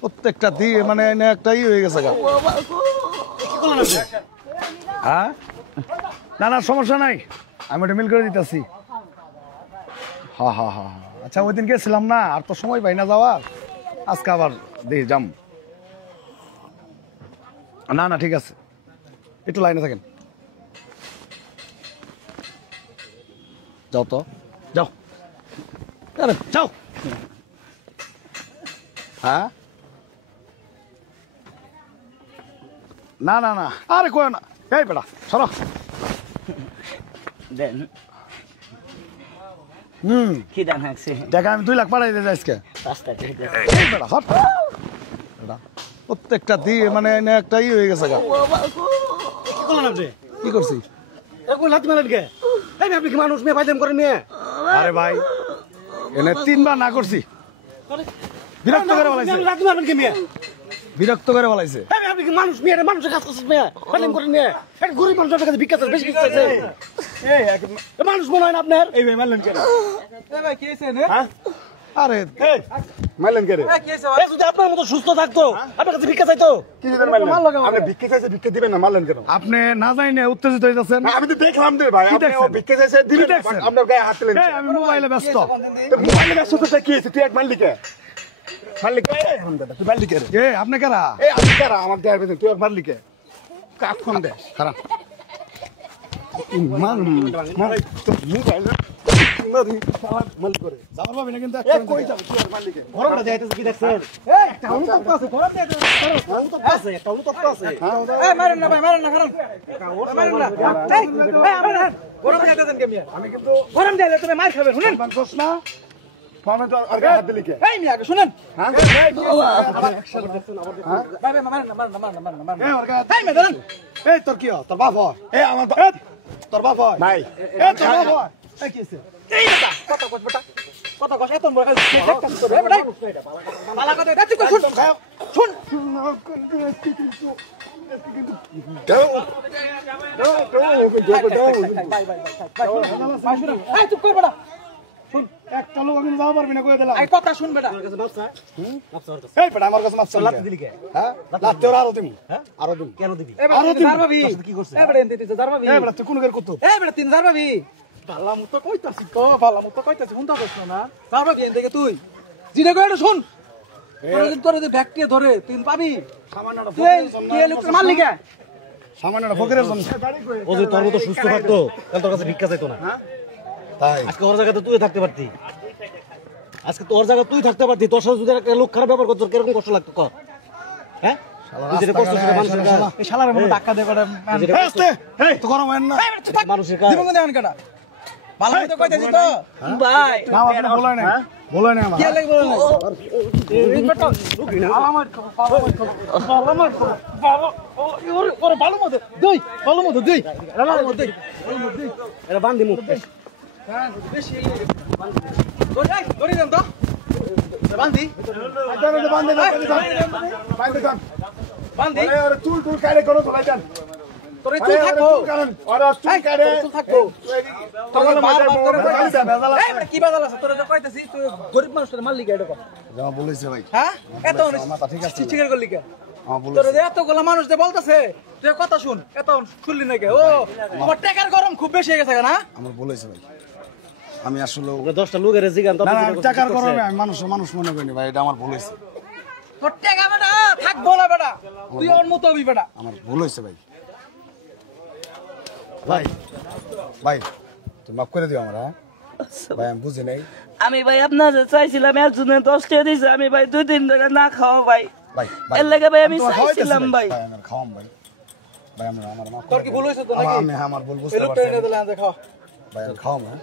প্রত্যেকটা দিয়ে মানে একটা ই হয়ে গেছে হ্যাঁ না না সমস্যা নাই আমি ওটা মিল করে দিতেছি হ্যাঁ হ্যাঁ হ্যাঁ আচ্ছা ওই দিন গেছিলাম না আর তো সময় পাই না যাওয়ার আজকে আবার দিয়ে যাম না না ঠিক আছে একটু লাইনে থাকেন যাও তো যাও আরে যাও হ্যাঁ না না না আরে কয় না এই বেটা সরো দেন কি দাম আছে টাকা আমি 2 লাখ পাঠাই দিতে আজকে এই বেটা হট বেটা প্রত্যেকটা দিয়ে মানে একটা ই হয়ে গেছে কি করছি আপনি কি মানুষ মেয়ে ভাইজাম করেন মেয়ে আরে ভাই এনে 3 বার না করছি বিরক্ত করে বলাইছে বিরক্ত করে বলাইছে আপনি কি মানুষ মেয়ে মানুষের কাজ করছেন মেয়ে ভাইজাম করেন মেয়ে একটা গরিব মানুষের কাছে ভিক্ষা বেশি কিছু চাইছে মানুষ মনে হয় না আপনার এই ভাই মারলেন কেন ভাই কি হয়েছে হ্যাঁ আরে মারলেন কেন যদি আপনার মতো সুস্থ থাকতো আপনার কাছে ভিক্ষা চাইতো আপনি ভিক্ষা চাইছে ভিক্ষা দিবেন না মারলেন কেন আপনি না জানি উত্তেজিত হইতাছেন আমি তো দেখলাম রে ভাই আপনি ভিক্ষা চাইছে দিবেন আপনার গায়ে হাত দিলেন আমি মোবাইলে ব্যস্ত মোবাইলে ব্যস্ত তো কি হয়েছে তুই এক মারলি কে মারলি কে তুই মারলি কে এ আপনি কারা এই আমি কারা আমার গায়ে বেঁধে তুই এক মারলি কে কাক্ষণ দে খারাপ মার মার তো মোবাইল মারি মাল করে যাবার পাবি না কিন্তু এ কই যাবে তুই এক মারলি কে গরমটা যাইতেছে কি দেখছেন এই একটা অনুতপ্ত আছে গরম যাইতেছে অনুতপ্ত আছে একটা অনুতপ্ত আছে এই মারেন না ভাই মারেন না কারণ মারেন না এই মারেন গরম যাইতেছেন কে মিয়া আমি কিন্তু গরম যাইলে তুমি মার খাবেন শুনেন বাংলাদেশ না ফোনে তো আর গায়ে হাত দিলি কে এই মিয়া শুনেন হ্যাঁ আবার অ্যাকশন দেখছেন আবার ভাই ভাই মারেন না মারেন না এই ওর গায়ে এই মেদান এই তোর কি তোর বাপ হয় এই আমার তোর বাপ হয় ভাই এই তোর বাপ হয় এই কি আছে এই বেটা কত কষ্ট এত বড় কাজ করে এই বেটা পালা কথা দাঁত কর শুন দাও এই চুপ কর বেটা শুন একটা লোক আমি যাওয়া পারবি না কই দিলাম এই কথা শুন বেটা আমার কাছে মাপসা এই বেটা আমার কাছে মাপছ লাত দিলি কে হ্যাঁ লাতে ওর আরো দিমু হ্যাঁ আরো দিমু কেন দিবি আরো দিমু জারবাবি কি করছিস এই বেটা এনতে দিতে জারবাবি এই বেটা তুই কোন করে কত এই বেটা তিন জারবাবি ভালা মুতো কইতাছিস তো ভালা মুতো কইতাছিস হুন তো কইছ না জারবাবি এনতে কে তুই জিরে কইটা শুন তোর যদি ব্যাকটেরিয়া ধরে তুই পাবি সামান্যটা তুই লোক মারলি কে সামান্যটা ফকিরের জন্য ও যদি তোর মতো সুস্থ থাকতো তাহলে তোর কাছে ভিক্ষা চাইতো না তাই আজকে ওর জায়গাতে তুই থাকতে পারতি আজকে তোর জায়গায় তুই থাকতে পারতি তোর সাথে যদি একটা লোক খারাপ ব্যবহার করতো কিরকম কষ্ট লাগতো কর হ্যাঁ তুই যেটা করছিস সেটা মানুষের কাজ এই শালার মধ্যে ধাক্কা দে বেটা এই তো গরম হয় না মানুষের কাজ দিবঙ্গ দেন কেডা ভালো মতো কইতাছিস তো ভাই না আপনি বলাই নাই বলাই নাই আমার কি লাগবে বল এই বেটা আলামত ওরে ভালো মতো দেই ভালো মতো দেই ভালো মতো দেই এটা বান্ধি মুখ হ্যাঁ বেশি ধরে দেন তো বান্ধি বান্ধে বান্ধি ওরে চুল টুল কাটে করো চলে যান তোরে তুই থাকো কারণ ওরা চুল কাটে তুই থাকো তোর বারবার করে এই বেটা কি বাজাল আছে তোরে তো কইতাছি তুই গরিব মানুষ তোরে মারলি কে এটা কর যা বলেছে ভাই হ্যাঁ এত মাথা ঠিক আছে চিচিকের করলি কে আমার তোরে বলেছে এতগুলা মানুষ যে বলতাছে তুই কথা শুন এত শুনলি না কে ও তোমার টাকার গরম খুব বেশি হয়ে গেছে না আমার বলেছে ভাই আমি আসলে 10টা লোকের জিগান তো না না টাকার গরমে আমি মানুষ মনে করিনি ভাই এটা আমার ভুল হয়েছে তোর টাকা বেটা থাকবো না বেটা তুই ওর মতো হবি বেটা আমার ভুল হয়েছে ভাই ভাই ভাই তুমি মাফ করে দিও আমরা ভাই আমি বুঝি নাই আমি ভাই আপনার চাইছিলাম একজনে 10 টাকা দিয়েছে আমি ভাই 2-3 টাকা না খাওয়া ভাই ভাই এর লাগে ভাই আমি চাইছিলাম ভাই আমার খাওয়াম ভাই ভাই আমার মাফ তোর কি ভুল হয়েছে তো নাকি আমি আমার ভুল এই বুঝতে লোকটা পারছি এনে দিলে আনতে খাও ভাই আমি খাওয়াম হ্যাঁ